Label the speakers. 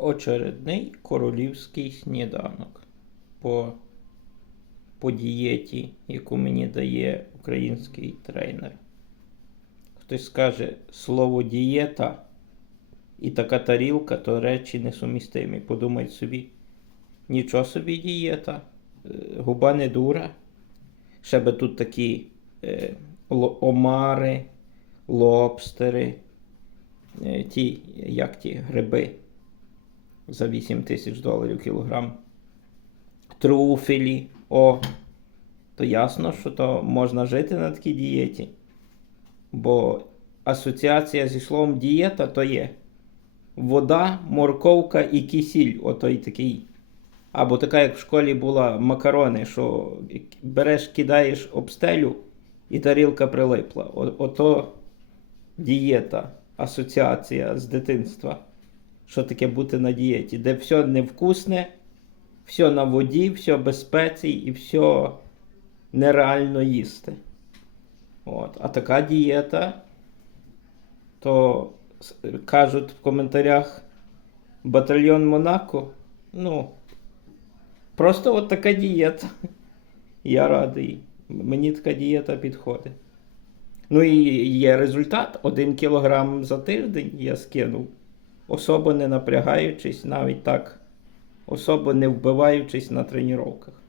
Speaker 1: очередний королівський сніданок по, по дієті, яку мені дає український тренер. Хтось скаже слово дієта і така тарілка, то речі несумістимі. Подумайте собі, нічого собі дієта, е, губа не дура. Ще би тут такі е, омари, лобстери, е, ті, як ті гриби за 8 тисяч доларів кілограм. Труфелі. О, то ясно, що то можна жити на такій дієті. Бо асоціація зі словом дієта то є вода, морковка і кисіль. Отой такий. Або така, як в школі була макарони, що береш, кидаєш об стелю і тарілка прилипла. О- Ото дієта, асоціація з дитинства. Що таке бути на дієті, де все невкусне, все на воді, все без спецій і все нереально їсти. От. А така дієта, то кажуть в коментарях батальйон Монако. Ну, просто от така дієта. Я радий. Мені така дієта підходить. Ну і є результат. Один кілограм за тиждень я скинув. Особо не напрягаючись, навіть так, особо не вбиваючись на тренуваннях.